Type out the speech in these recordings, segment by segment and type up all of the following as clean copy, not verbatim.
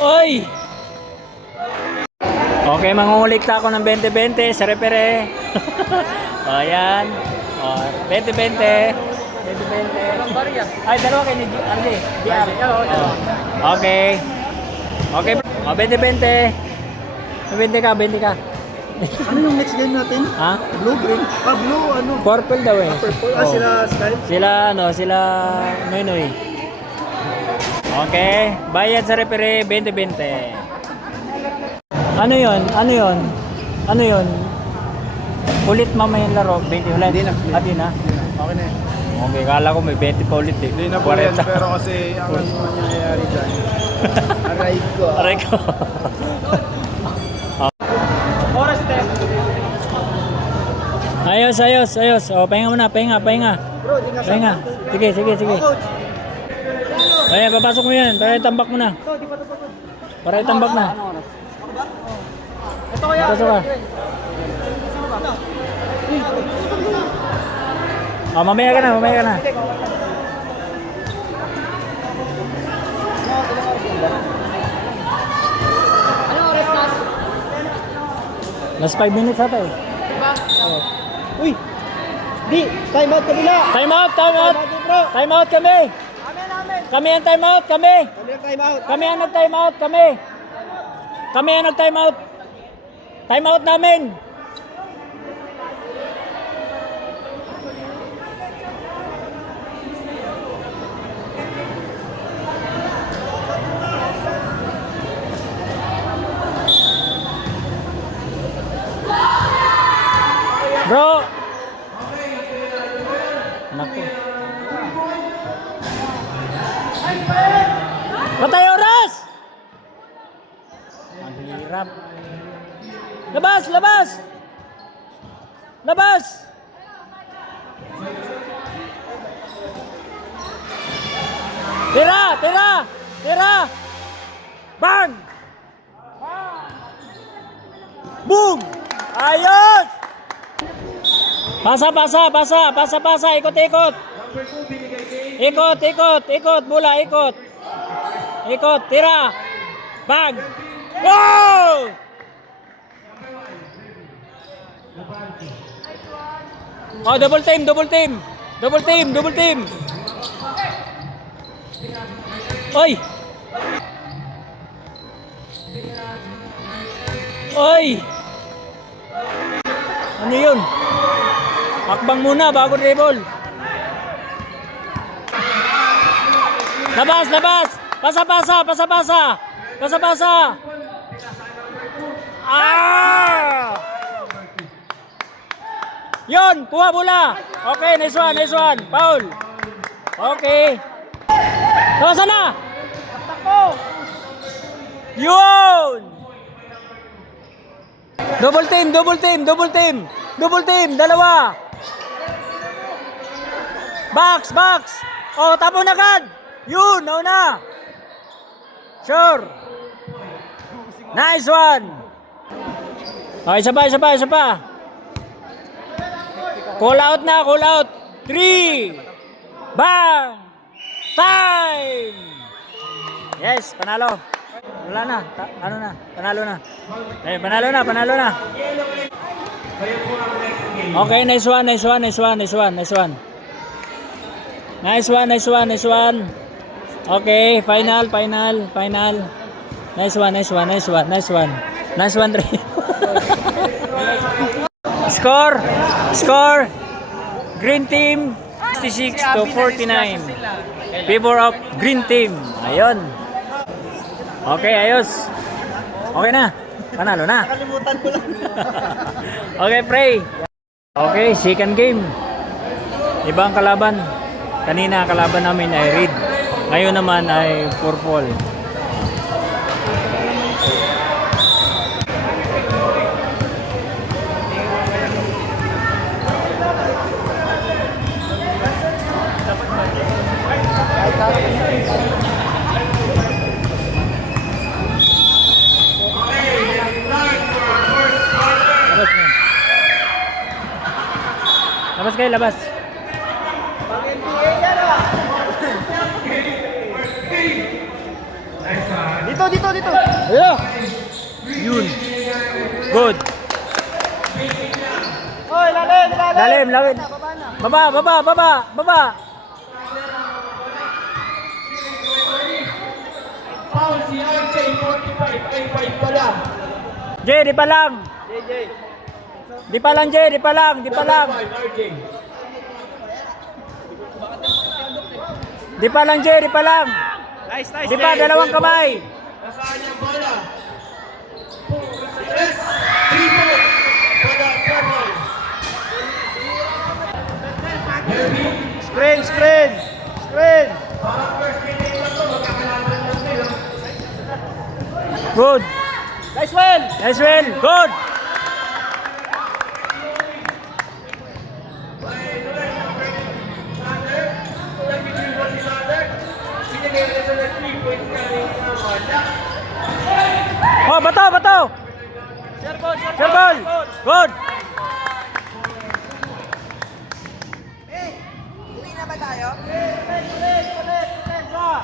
Oy! Okay, mangungulikta ako ng 20-20 sa repere. O, ayan. O, 20-20. 20-20. Ay, dalawa kayo ni RJ. DR. Okay. Okay. O, 20-20. 20 ka, 20 ka. Ano yung next game natin? Ha? Blue, green? Blue, ano? Purple daw eh. Purple. Oh. Sila Sky? Sila Noy Noy. Okay, bayad sa referee 20-20. Ano 'yon? Ano 'yon? Ano 'yon? Ulit mamaya yung laro, 20 ulit. Hindi na. Hindi na. Okay na yun. Okay, kala ko may 20 pa ulit eh. Hindi na po yan, pero kasi ang nangyayari dyan. Aray ko. Aray ko. Oras, Steph. Ayos. O, pahinga muna, pahinga. Bro, di nga Pahinga. Sige. Ayan, papasok mo yan. Para itambak mo na. Para itambak na. Ito kaya. Pasok ka. Mamaya ka na. Last 5 minutes ata eh. Uy! Di! Time out kabila! Time out! Bro! Time out kami! Kami ang time out! Kami! Time out! Kami ang nag-time out! Kami ang nag-time out! Time out namin! Bro! Naku. Patay oras! Ang hirap. Labas! Tira! Bang! Boom! Ayos! Pasa, ikot. Ikot, bola, ikot, tira. Bang! Wow! Oh, double team. Oy! Ano yun? Hakbang muna bago dribble. Labas! Pasa! Yun! Kuha bola! Okay, nice one. Foul! Okay. Saan na? Yun! Double team! Dalawa! Box! Oh, tapo na agad! Yun! Nauna! Sure! Nice one! Oh, isa pa! Call out! 3! Bang! Time! Yes, panalo! Wala na. Panalo na. Panalo na. Okay, nice one. Okay, final. Nice one, Dre. Score. Green team 66-49. Favor of green team. Ayun. Okay, ayos. Okay na. Panalo na. Nakalimutan ko lang. Okay, pray. Okay, second game. Ibang kalaban. Kanina kalaban namin ay red. Ngayon naman ay purple. Labas kayo, labas. Pag NBA yan ah. dito. Ayun. Yun. Good. Hoy, lalim. Lalim. Baba. Foul si RJ, 45, ay 5 pala. Jay, di pa lang. JJ. Di pa lang, Jay. Di pa lang. Number 5, RJ. Di pa lang, Jay. Di pa lang. Nice. Di pa, dalawang kamay. Nasaan yung bola? Yes! 3 points para Purple. Melvin, Screen. parang first minute lang to, magkakalaban lang sila. Good. Nice well. Good. Nag-dribble si Sander. Binigay niya sa 3 points galing sa wala. Oh, bato. Sure ball. Good.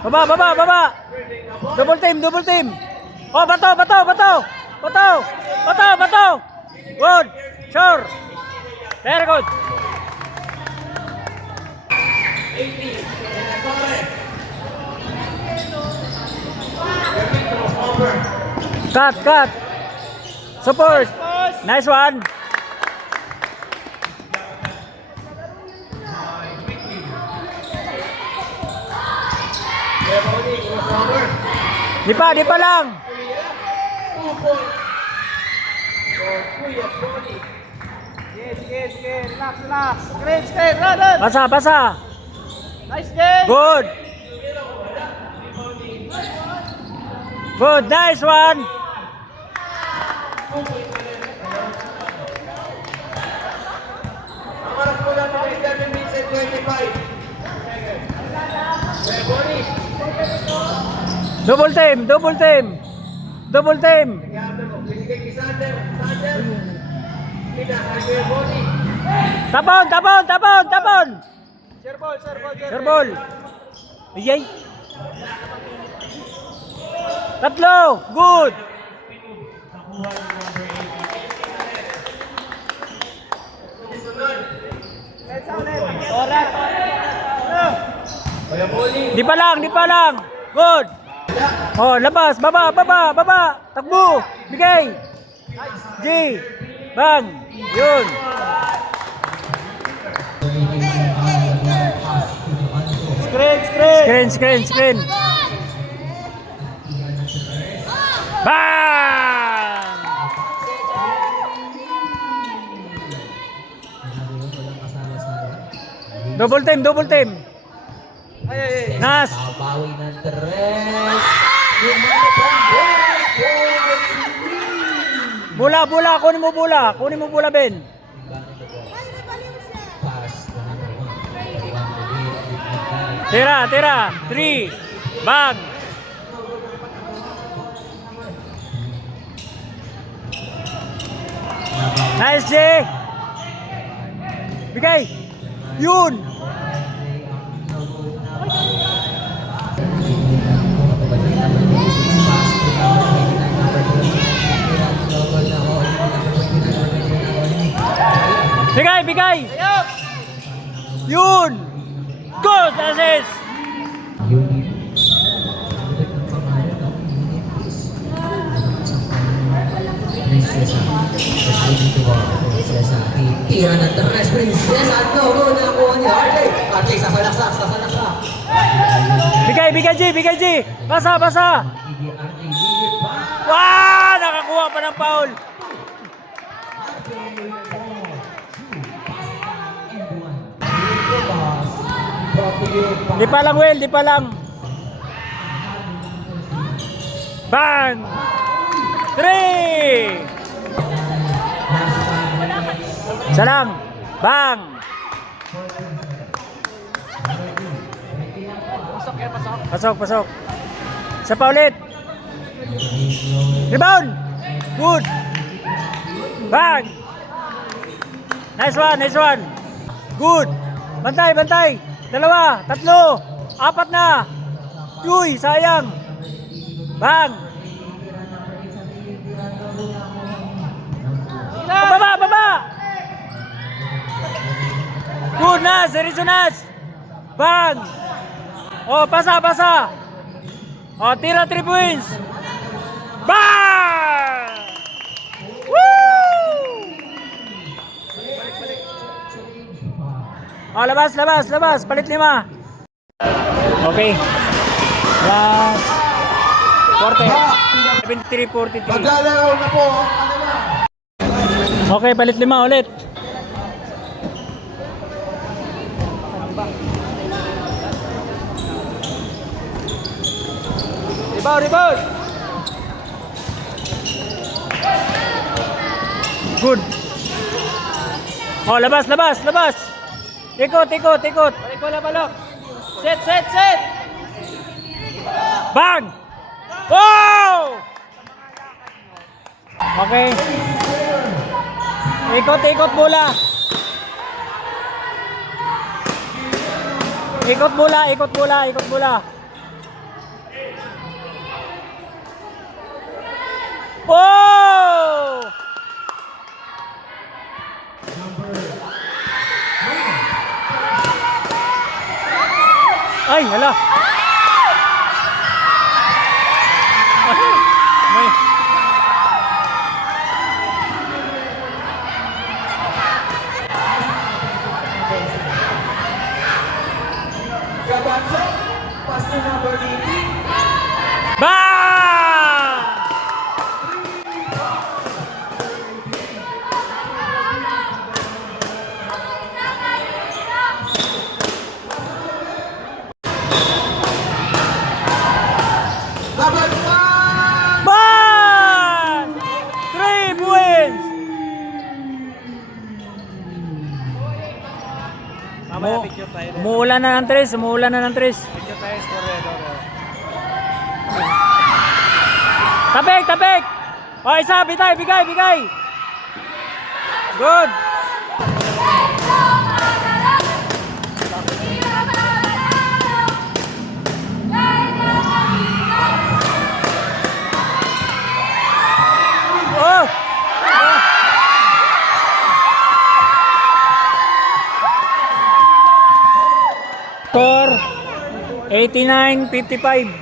Baba. Double team. Oh, bato. Good. Sure. Very good. Cut. Support. Nice one. Di pa lang. 2 points. For Kuya Bonnie. Sige. Relax. Screen. Run. Basa. Nice game. Good. Nice one. Ang oras po natin ay 7 minutes and 25 seconds. Kuya Bonnie. Double team. Binigay kay Sander. Kita kay Kuya Bonnie. Tapon. Sure ball. Yay. Tatlo. Good. Kuya Bonnie. Di pa lang. Good. Oh, labas. Baba. Takbo. Bigay. G. Bang. Yun. Screen. Bang! Double team. Nas. Bawi ng tres. Bola. Kunin mo bola, Ben. Tira. 3. Bang. Nice, Jay. Bigay. Yun. Bigay. Yun. Good assist. Tira ng tres, Princesa. No, nakuha ni RJ. RJ, sasalaksak. Bigay, G. Basa. Wow! Nakakuha pa ng foul. Di pa lang, Will. Bang! 3! Isa lang. Bang! Pasok. Isa pa ulit. Rebound! Good! Bang! Nice one. Good! Bantay! 2, 3, 4 na! Uy, sayang! Bang! Baba, baba! Good, Nas! Diretso, Nas! Bang! Oh, pasa, pasa! Oh, tira 3 points! Bang! Woo! Oh, labas, labas, labas! Palit 5! Okay. Last. 40. 73-43. Maglalaro na po ang kanila. Okay, palit 5 ulit. Rebound, rebound! Good. Oh, labas, labas, labas. Ikot, ikot, ikot. Balik wala balok. Set, set, set! Bang! Oh! Okay. Ikot, ikot bola. Ikot bola, ikot bola, ikot bola. Oh! Ay, hala. May. Gabanso, pass to number 18. Bang! Laban pa! Bang! 3 points! Mamaya picture tayo. Umuulan na ng 3, umuulan na ng 3. Picture tayo sa corredor. Tapik, tapik! O, isa, bigay, bigay, bigay! Good! Oh! Score 89-55.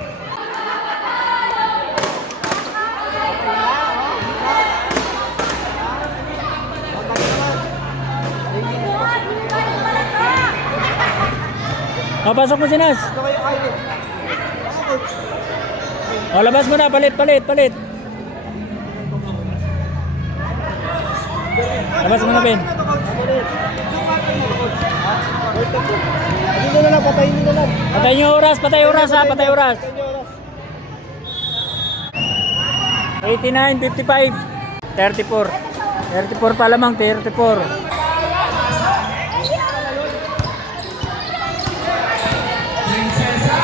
O, pasok mo si Nas. O, labas mo na. Palit, palit, palit. Labas mo na, Ben. Hindi na lang, patayin nyo na lang. Patay nyo oras, patay oras ha, patay oras. 89-55. 34. 34 pa lamang, 34. Prinsesa,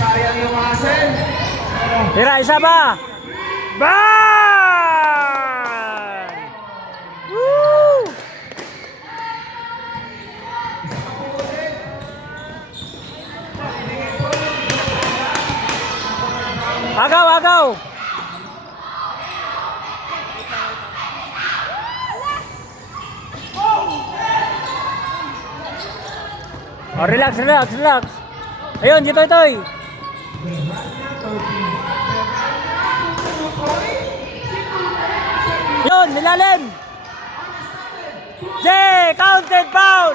sayang yung asen. Tira, isa pa. Bang! Woo! Agaw, agaw. Oh, relax, relax, relax. Ayun, dito, ito. Yun, nilalim. J, counted foul.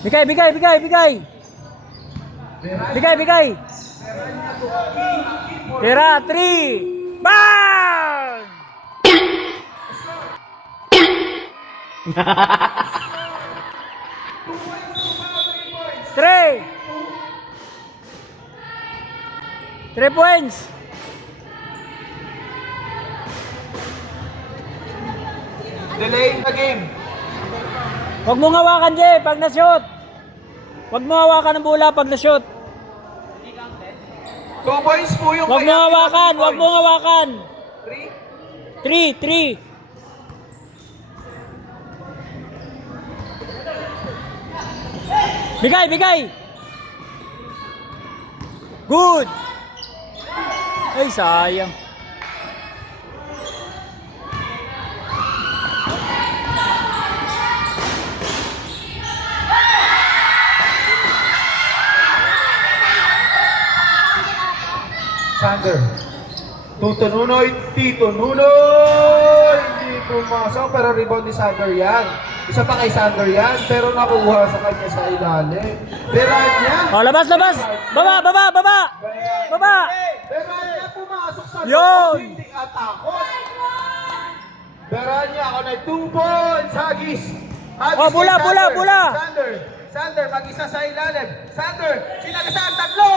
Bigay, bigay, bigay, bigay. Bigay, bigay. Tira, 3. Bang! Three. 3 points. Delay the game. Huwag mo hawakan, Jay, pag na-shoot. Huwag mo hawakan ng bola pag na-shoot. 2 points po yung Huwag mo hawakan, huwag mo hawakan. 3. 3. Bigay, bigay. Good. Ay, sayang. Sander. Tuto Nunoy, Tito Nunoy! Hindi pumasok, pero rebound ni Sander yan. Isa pa kay Sander yan, pero nakuha sa kanya sa ilalim. Beranya! Oh, labas, labas! Baba, baba, baba! Baba! Beranya pumasok sa Yun! hindi atakot. Beranya, ako na 2 points, Hagis! Hagis Oh, bula, kay bula, Sander. bula! Sander, mag-isa sa ilalim. Sander, sinagasan, tatlo!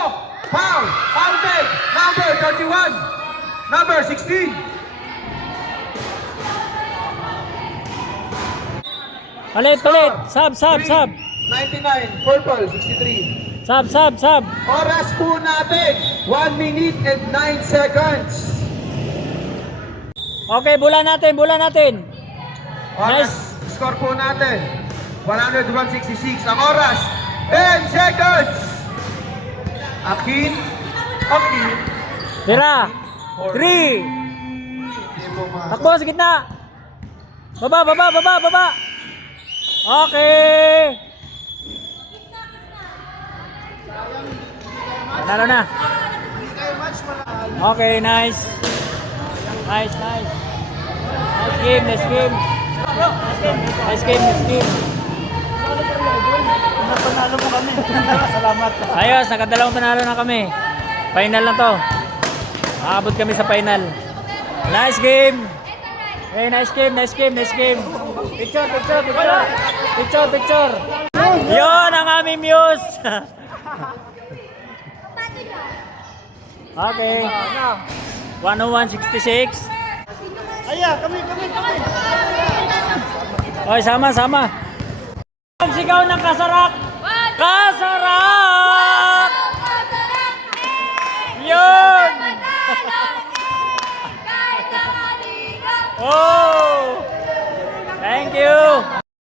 Foul! Fouled! Number 31! Number 16! Palit, palit! Sub, sub, sub! 99, purple, 63. Sub, sub, sub! Oras po natin, 1 minute and 9 seconds. Okay, bula natin, bula natin! Oras, score po natin, 101.66. Ang oras, 10 seconds. Akin, Akin. Tira! 3! Hindi po Takbo sa gitna! Baba, baba, baba, baba! Okay! Panalo na! Okay, nice! Nice, nice! Nice game, nice game! Nice game, nice game! Panalo mo kami. Salamat. Ayos, nakadalawang panalo na kami. Final na to. Aabot kami sa final. Nice game! Hey, nice game, nice game, nice game! Picture, picture, picture! Picture, picture! Yon ang aming muse! Okay. 101.66. Aya, kami. Okay, sama, sama. Sigaw ng kasarak! Kasarak!